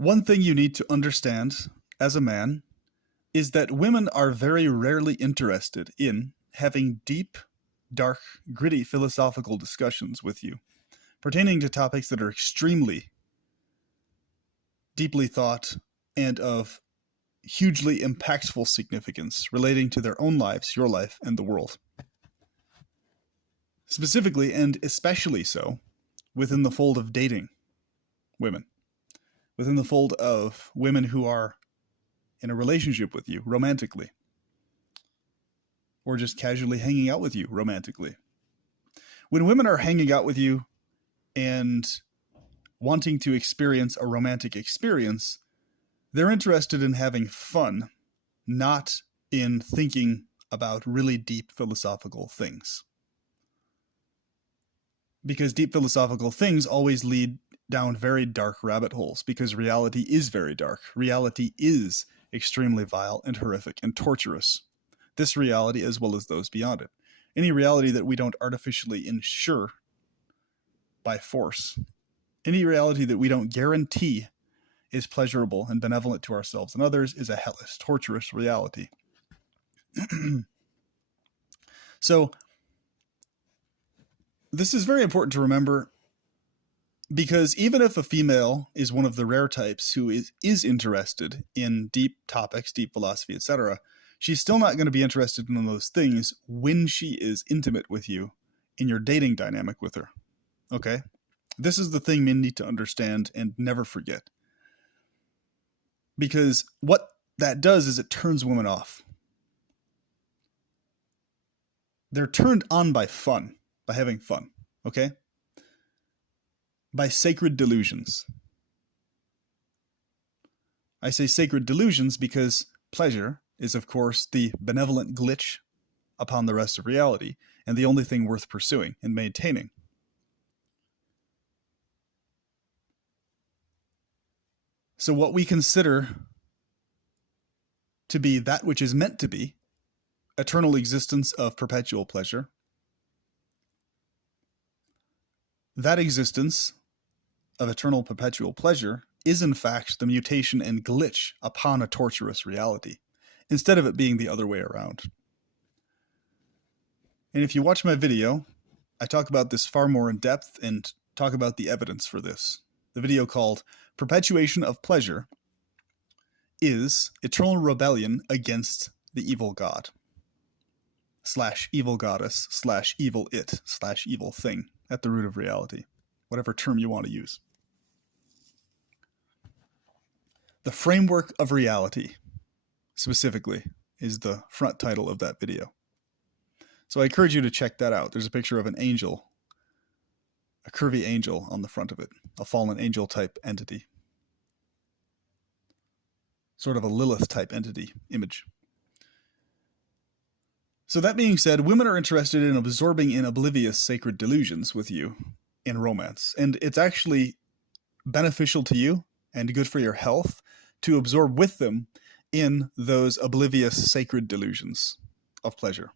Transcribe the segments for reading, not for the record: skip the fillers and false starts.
One thing you need to understand as a man is that women are very rarely interested in having deep, dark, gritty philosophical discussions with you pertaining to topics that are extremely deeply thought and of hugely impactful significance relating to their own lives, your life, and the world. Specifically, and especially so, within the fold of dating women, within the fold of women who are in a relationship with you romantically, or just casually hanging out with you romantically. When women are hanging out with you and wanting to experience a romantic experience, they're interested in having fun, not in thinking about really deep philosophical things. Because deep philosophical things always lead down very dark rabbit holes, because reality is very dark. Reality is extremely vile and horrific and torturous. This reality as well as those beyond it. Any reality that we don't artificially ensure by force, any reality that we don't guarantee is pleasurable and benevolent to ourselves and others, is a hellish, torturous reality. So this is very important to remember, because even if a female is one of the rare types who is interested in deep topics, deep philosophy, etc., she's still not going to be interested in those things when she is intimate with you in your dating dynamic with her. Okay? This is the thing men need to understand and never forget. Because what that does is it turns women off. They're turned on by fun, by having fun, okay? By sacred delusions. I say sacred delusions because pleasure is, of course, the benevolent glitch upon the rest of reality, and the only thing worth pursuing and maintaining. So what we consider to be that which is meant to be, eternal existence of perpetual pleasure, that existence of eternal perpetual pleasure is in fact the mutation and glitch upon a torturous reality, instead of it being the other way around. And if you watch my video, I talk about this far more in depth and talk about the evidence for this. The video called Perpetuation of Pleasure is Eternal Rebellion Against the Evil God / evil goddess / evil it / evil thing at the root of reality, whatever term you want to use. The framework of reality, specifically, is the front title of that video. So I encourage you to check that out. There's a picture of an angel, a curvy angel on the front of it, a fallen angel type entity. Sort of a Lilith type entity image. So that being said, women are interested in absorbing in oblivious sacred delusions with you in romance. And it's actually beneficial to you and good for your health to absorb with them in those oblivious sacred delusions of pleasure.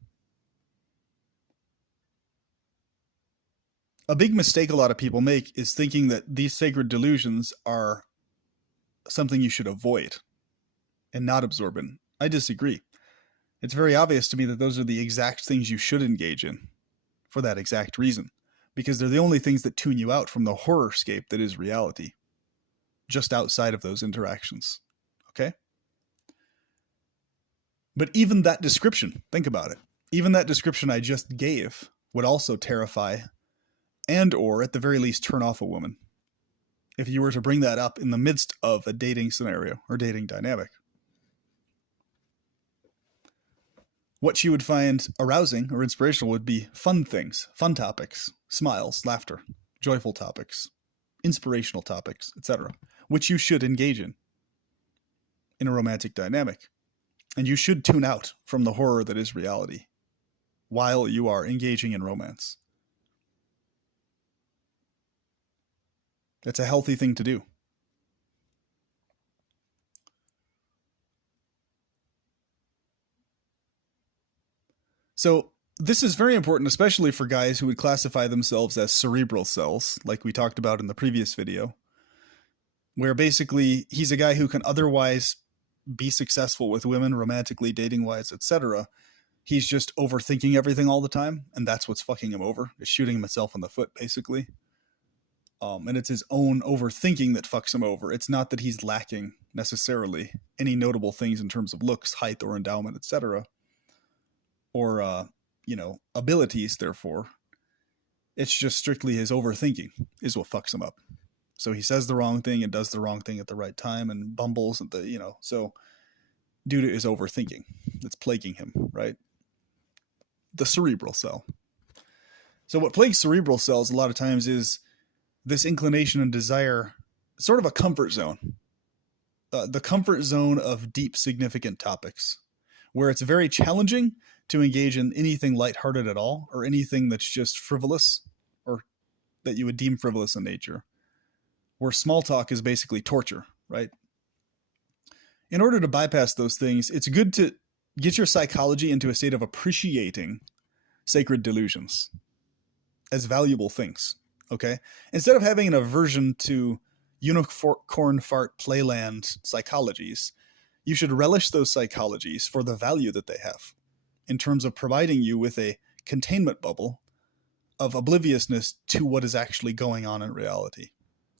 A big mistake a lot of people make is thinking that these sacred delusions are something you should avoid and not absorb in. I disagree. It's very obvious to me that those are the exact things you should engage in for that exact reason, because they're the only things that tune you out from the horrorscape that is reality, just outside of those interactions. Okay? But even that description, think about it, even that description I just gave would also terrify and or at the very least turn off a woman if you were to bring that up in the midst of a dating scenario or dating dynamic. What she would find arousing or inspirational would be fun things, fun topics, smiles, laughter, joyful topics, inspirational topics, etc., which you should engage in a romantic dynamic. And you should tune out from the horror that is reality while you are engaging in romance. It's a healthy thing to do. So this is very important, especially for guys who would classify themselves as cerebral cells, like we talked about in the previous video. where basically he's a guy who can otherwise be successful with women, romantically, dating wise, etc. He's just overthinking everything all the time, and that's what's fucking him over. It's shooting himself in the foot, basically. And it's his own overthinking that fucks him over. It's not that he's lacking necessarily any notable things in terms of looks, height, or endowment, etc. Or, abilities, therefore. It's just strictly his overthinking is what fucks him up. So he says the wrong thing and does the wrong thing at the right time and bumbles at so due to his overthinking that's plaguing him, right? The cerebral cell. So what plagues cerebral cells a lot of times is this inclination and desire, sort of a comfort zone. The comfort zone of deep, significant topics, where it's very challenging to engage in anything lighthearted at all, or anything that's just frivolous, or that you would deem frivolous in nature, where small talk is basically torture, right? In order to bypass those things, it's good to get your psychology into a state of appreciating sacred delusions as valuable things, okay? Instead of having an aversion to unicorn fart playland psychologies, you should relish those psychologies for the value that they have in terms of providing you with a containment bubble of obliviousness to what is actually going on in reality.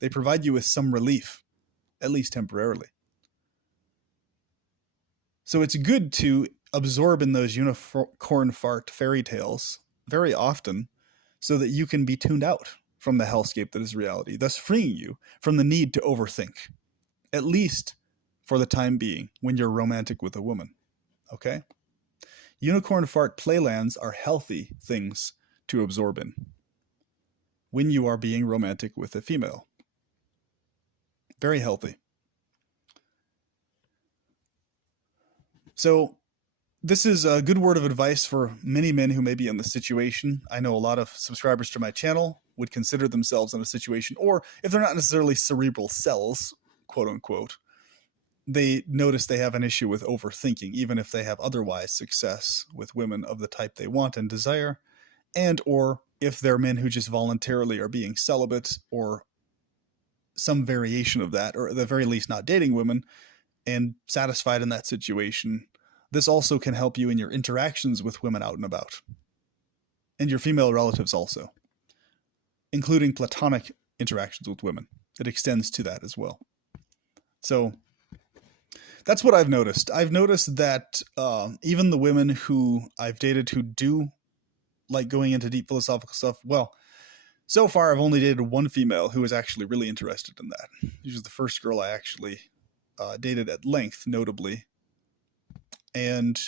They provide you with some relief, at least temporarily. So it's good to absorb in those unicorn fart fairy tales very often so that you can be tuned out from the hellscape that is reality, thus freeing you from the need to overthink, at least for the time being when you're romantic with a woman, okay? Unicorn fart playlands are healthy things to absorb in when you are being romantic with a female. Very healthy. So this is a good word of advice for many men who may be in this situation. I know a lot of subscribers to my channel would consider themselves in a situation, or if they're not necessarily cerebral cells, quote unquote, they notice they have an issue with overthinking, even if they have otherwise success with women of the type they want and desire, and or if they're men who just voluntarily are being celibate or some variation of that, or at the very least not dating women and satisfied in that situation. This also can help you in your interactions with women out and about, and your female relatives also, including platonic interactions with women. It extends to that as well. So that's what I've noticed. I've noticed that even the women who I've dated who do like going into deep philosophical stuff, well, so far I've only dated one female who was actually really interested in that. She was the first girl I actually dated at length, notably. And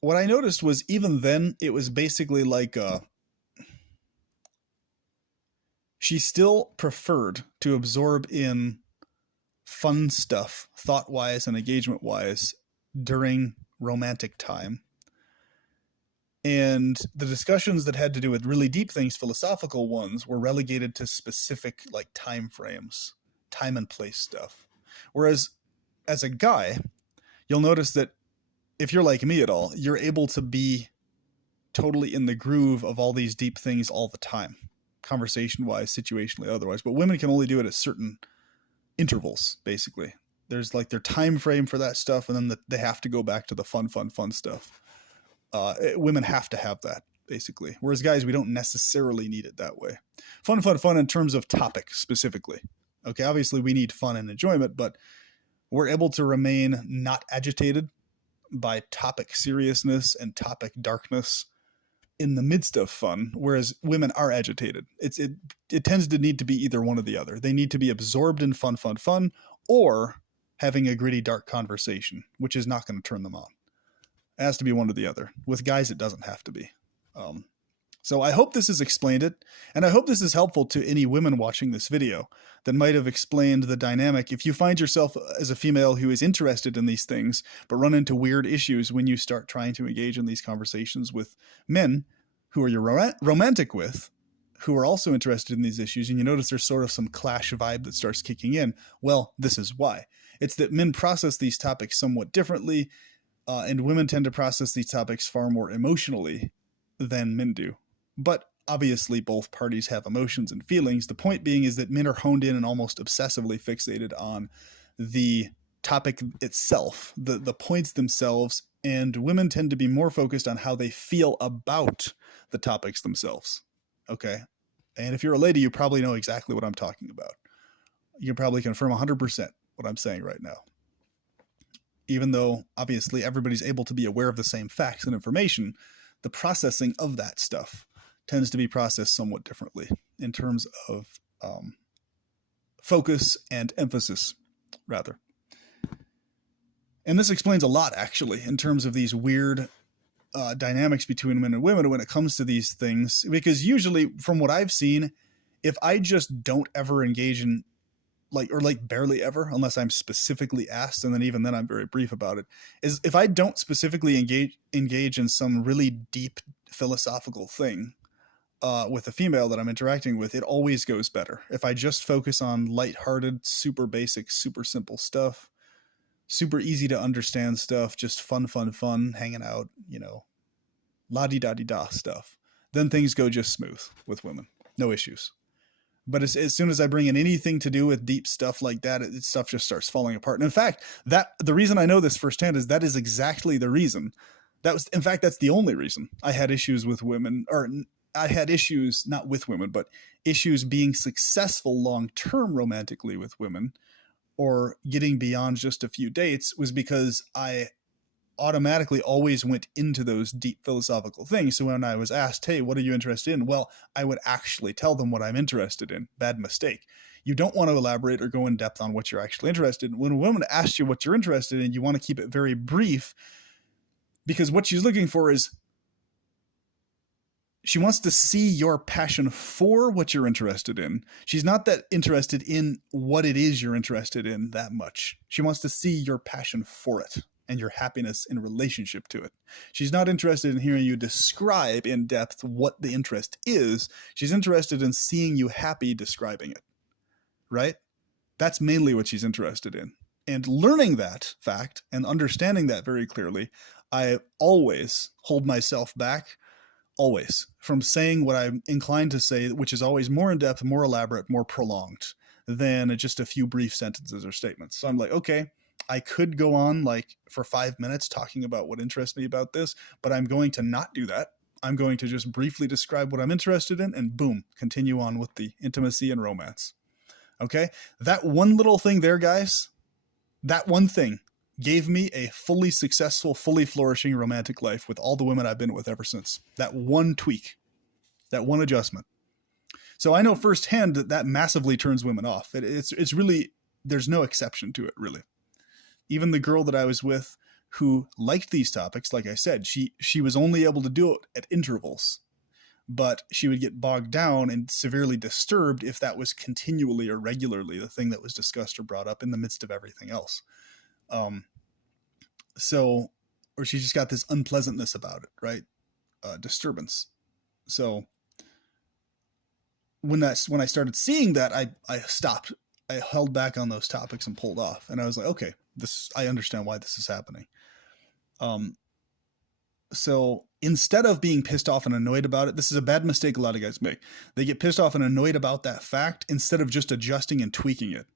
what I noticed was even then, it was basically like she still preferred to absorb in fun stuff, thought-wise and engagement-wise, during romantic time. And the discussions that had to do with really deep things, philosophical ones, were relegated to specific like time frames, time and place stuff. Whereas as a guy, you'll notice that if you're like me at all, you're able to be totally in the groove of all these deep things all the time, conversation-wise, situationally, otherwise. But women can only do it at certain intervals, basically. There's like their time frame for that stuff, and then they have to go back to the fun stuff. Women have to have that, basically. Whereas guys, we don't necessarily need it that way. Fun in terms of topic, specifically. Okay, obviously we need fun and enjoyment, but we're able to remain not agitated by topic seriousness and topic darkness in the midst of fun, whereas women are agitated. It tends to need to be either one or the other. They need to be absorbed in fun, or having a gritty, dark conversation, which is not going to turn them on. It has to be one or the other. With guys, it doesn't have to be. So I hope this has explained it, and I hope this is helpful to any women watching this video that might have explained the dynamic. If you find yourself as a female who is interested in these things, but run into weird issues when you start trying to engage in these conversations with men who are you're romantic with, who are also interested in these issues, and you notice there's sort of some clash vibe that starts kicking in, well, this is why. It's that men process these topics somewhat differently, and women tend to process these topics far more emotionally than men do. But obviously both parties have emotions and feelings. The point being is that men are honed in and almost obsessively fixated on the topic itself, the points themselves, and women tend to be more focused on how they feel about the topics themselves. Okay. And if you're a lady, you probably know exactly what I'm talking about. You can probably confirm 100% what I'm saying right now. Even though obviously everybody's able to be aware of the same facts and information, the processing of that stuff tends to be processed somewhat differently in terms of focus and emphasis, rather. And this explains a lot, actually, in terms of these weird dynamics between men and women when it comes to these things. Because usually, from what I've seen, if I just don't ever engage in barely ever, unless I'm specifically asked, and then even then I'm very brief about it, is if I don't specifically engage in some really deep philosophical thing with a female that I'm interacting with, it always goes better. If I just focus on lighthearted, super basic, super simple stuff, super easy to understand stuff, just fun, hanging out, la-di-da-di-da stuff, then things go just smooth with women. No issues. But as soon as I bring in anything to do with deep stuff like that, stuff just starts falling apart. And in fact, the reason I know this firsthand is that is exactly the reason. That's the only reason I had issues with women, or I had issues not with women, but issues being successful long-term romantically with women, or getting beyond just a few dates, was because I automatically always went into those deep philosophical things. So when I was asked, hey, what are you interested in? Well, I would actually tell them what I'm interested in. Bad mistake. You don't want to elaborate or go in depth on what you're actually interested in. When a woman asks you what you're interested in, you want to keep it very brief, because what she's looking for is, she wants to see your passion for what you're interested in. She's not that interested in what it is you're interested in that much. She wants to see your passion for it and your happiness in relationship to it. She's not interested in hearing you describe in depth what the interest is. She's interested in seeing you happy describing it, right? That's mainly what she's interested in. And learning that fact and understanding that very clearly, I always hold myself back, always, from saying what I'm inclined to say, which is always more in depth, more elaborate, more prolonged than just a few brief sentences or statements. So I'm like, okay, I could go on for 5 minutes talking about what interests me about this, but I'm going to not do that. I'm going to just briefly describe what I'm interested in, and boom, continue on with the intimacy and romance. Okay? That one little thing there, guys, that one thing gave me a fully successful, fully flourishing romantic life with all the women I've been with ever since. That one tweak, that one adjustment. So I know firsthand that massively turns women off. It's really, there's no exception to it, really. Even the girl that I was with who liked these topics, like I said, she was only able to do it at intervals, but she would get bogged down and severely disturbed if that was continually or regularly the thing that was discussed or brought up in the midst of everything else. Or she just got this unpleasantness about it, right? Disturbance. So when I started seeing that, I stopped. I held back on those topics and pulled off. And I was like, okay, I understand why this is happening. So instead of being pissed off and annoyed about it, this is a bad mistake a lot of guys make. They get pissed off and annoyed about that fact instead of just adjusting and tweaking it.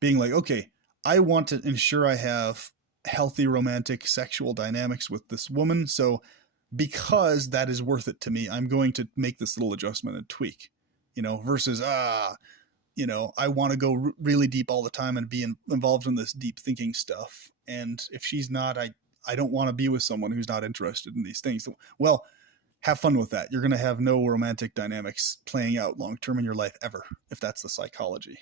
Being like, okay, I want to ensure I have healthy romantic sexual dynamics with this woman. So because that is worth it to me, I'm going to make this little adjustment and tweak, versus, I want to go really deep all the time and be involved in this deep thinking stuff. And if she's not, I don't want to be with someone who's not interested in these things. Well, have fun with that. You're going to have no romantic dynamics playing out long-term in your life ever, if that's the psychology.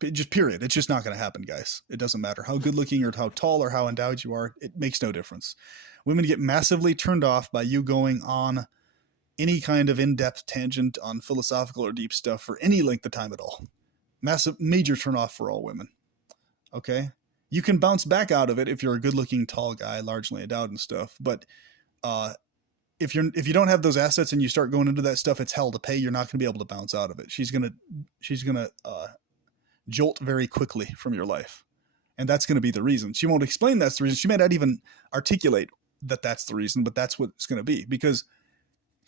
Just period. It's just not going to happen, guys. It doesn't matter how good looking or how tall or how endowed you are. It makes no difference. Women get massively turned off by you going on any kind of in-depth tangent on philosophical or deep stuff for any length of time at all. Major turn off for all women. Okay? You can bounce back out of it if you're a good-looking, tall guy, largely endowed and stuff. But if you don't have those assets and you start going into that stuff, it's hell to pay. You're not going to be able to bounce out of it. She's gonna jolt very quickly from your life, and that's going to be the reason. She won't explain that's the reason. She may not even articulate that that's the reason, but that's what it's going to be, because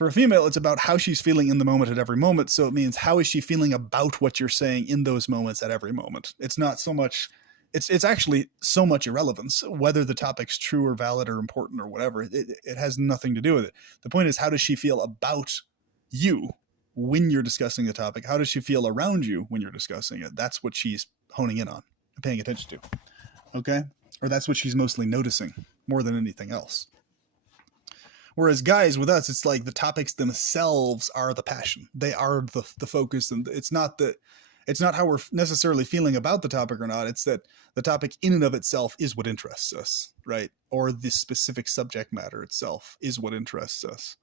For a female, it's about how she's feeling in the moment at every moment. So it means, how is she feeling about what you're saying in those moments at every moment? It's not so much, it's actually so much irrelevance, whether the topic's true or valid or important or whatever. It has nothing to do with it. The point is, how does she feel about you when you're discussing the topic? How does she feel around you when you're discussing it? That's what she's honing in on and paying attention to. Okay? Or that's what she's mostly noticing more than anything else. Whereas guys, with us, it's like the topics themselves are the passion. They are the focus, and it's not how we're necessarily feeling about the topic or not. It's that the topic in and of itself is what interests us, right? Or the specific subject matter itself is what interests us.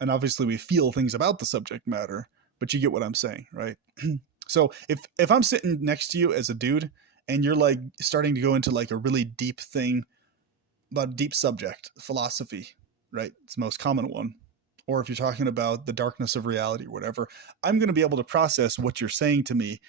And obviously we feel things about the subject matter, but you get what I'm saying, right? So if I'm sitting next to you as a dude and you're like starting to go into like a really deep thing about a deep subject, philosophy, right? It's the most common one. Or if you're talking about the darkness of reality or whatever, I'm going to be able to process what you're saying to me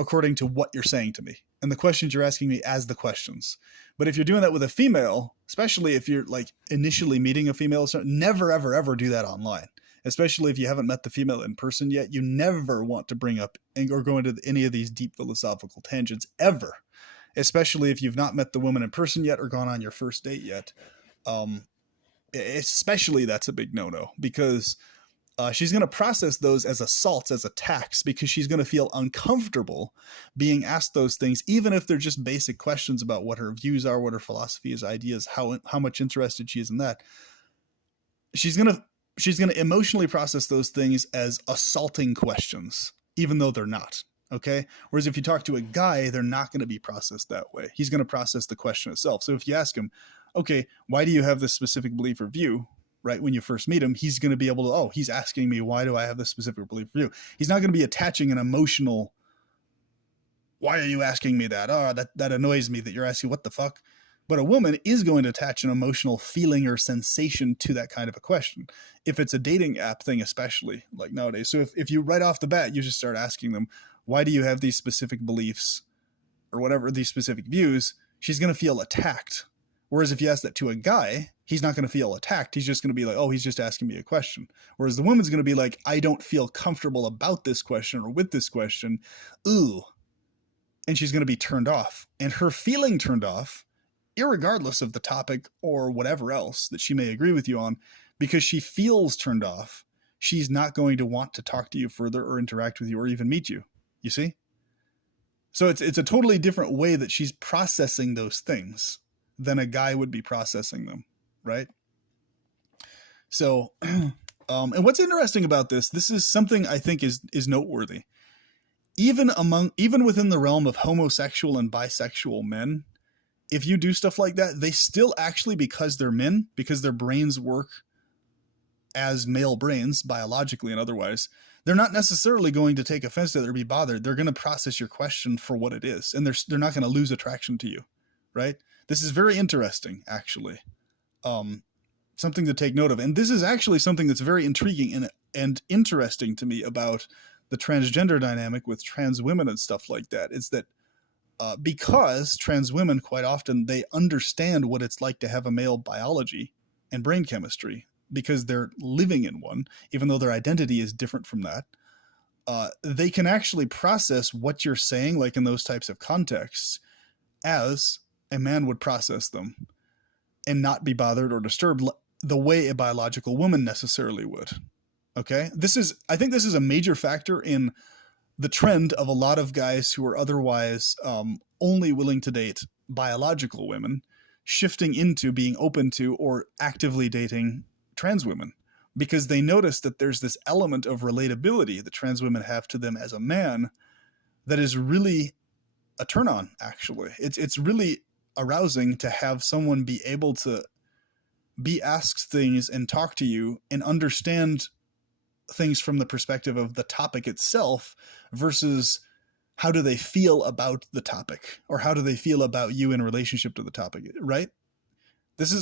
according to what you're saying to me and the questions you're asking me as the questions. But if you're doing that with a female, especially if you're like initially meeting a female, so never, ever, ever do that online. Especially if you haven't met the female in person yet, you never want to bring up or go into any of these deep philosophical tangents ever. Especially if you've not met the woman in person yet or gone on your first date yet. Especially that's a big no-no, because she's going to process those as assaults, as attacks, because she's going to feel uncomfortable being asked those things, even if they're just basic questions about what her views are, what her philosophy is, ideas, how much interested she is in that. She's going to emotionally process those things as assaulting questions, even though they're not. Okay. Whereas if you talk to a guy, they're not going to be processed that way. He's going to process the question itself. So if you ask him, okay, why do you have this specific belief or view? Right. When you first meet him, he's going to be able to, he's asking me, why do I have this specific belief or view? He's not going to be attaching an emotional, why are you asking me that? Oh, that annoys me that you're asking, what the fuck? But a woman is going to attach an emotional feeling or sensation to that kind of a question. If it's a dating app thing, especially like nowadays. So if you right off the bat, you just start asking them, why do you have these specific beliefs or whatever, these specific views? She's going to feel attacked. Whereas if you ask that to a guy, he's not going to feel attacked. He's just going to be like, oh, he's just asking me a question. Whereas the woman's going to be like, I don't feel comfortable about this question or with this question. Ooh. And she's going to be turned off. And her feeling turned off, irregardless of the topic or whatever else that she may agree with you on, because she feels turned off, she's not going to want to talk to you further or interact with you or even meet you. You see? So it's a totally different way that she's processing those things than a guy would be processing them, right? So, and what's interesting about this is something I think is noteworthy. Even within the realm of homosexual and bisexual men, if you do stuff like that, they still actually, because they're men, because their brains work as male brains, biologically and otherwise, they're not necessarily going to take offense to it or be bothered. They're going to process your question for what it is, and they're not going to lose attraction to you, right? This is very interesting, actually. Something to take note of. And this is actually something that's very intriguing and interesting to me about the transgender dynamic with trans women and stuff like that, is that because trans women, quite often, they understand what it's like to have a male biology and brain chemistry, because they're living in one, even though their identity is different from that. They can actually process what you're saying, like in those types of contexts, as a man would process them and not be bothered or disturbed the way a biological woman necessarily would. Okay. I think this is a major factor in the trend of a lot of guys who are otherwise only willing to date biological women, shifting into being open to or actively dating trans women, because they notice that there's this element of relatability that trans women have to them as a man that is really a turn on. Actually, it's really arousing to have someone be able to be asked things and talk to you and understand things from the perspective of the topic itself versus how do they feel about the topic, or how do they feel about you in relationship to the topic, right?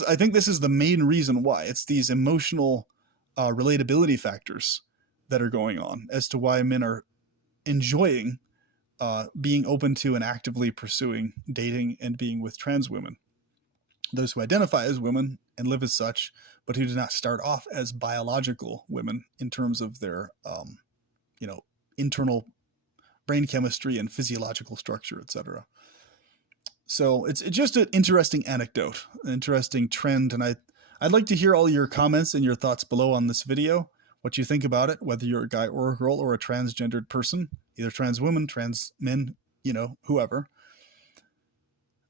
I think this is the main reason why. It's these emotional relatability factors that are going on as to why men are enjoying being open to and actively pursuing dating and being with trans women. those who identify as women and live as such, but who do not start off as biological women in terms of their, internal brain chemistry and physiological structure, etc. So it's just an interesting anecdote, an interesting trend, and I'd like to hear all your comments and your thoughts below on this video, what you think about it, whether you're a guy or a girl or a transgendered person, either trans women, trans men, whoever.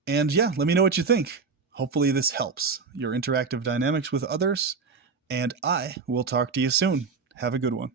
And yeah, let me know what you think. Hopefully this helps your interactive dynamics with others, and I will talk to you soon. Have a good one.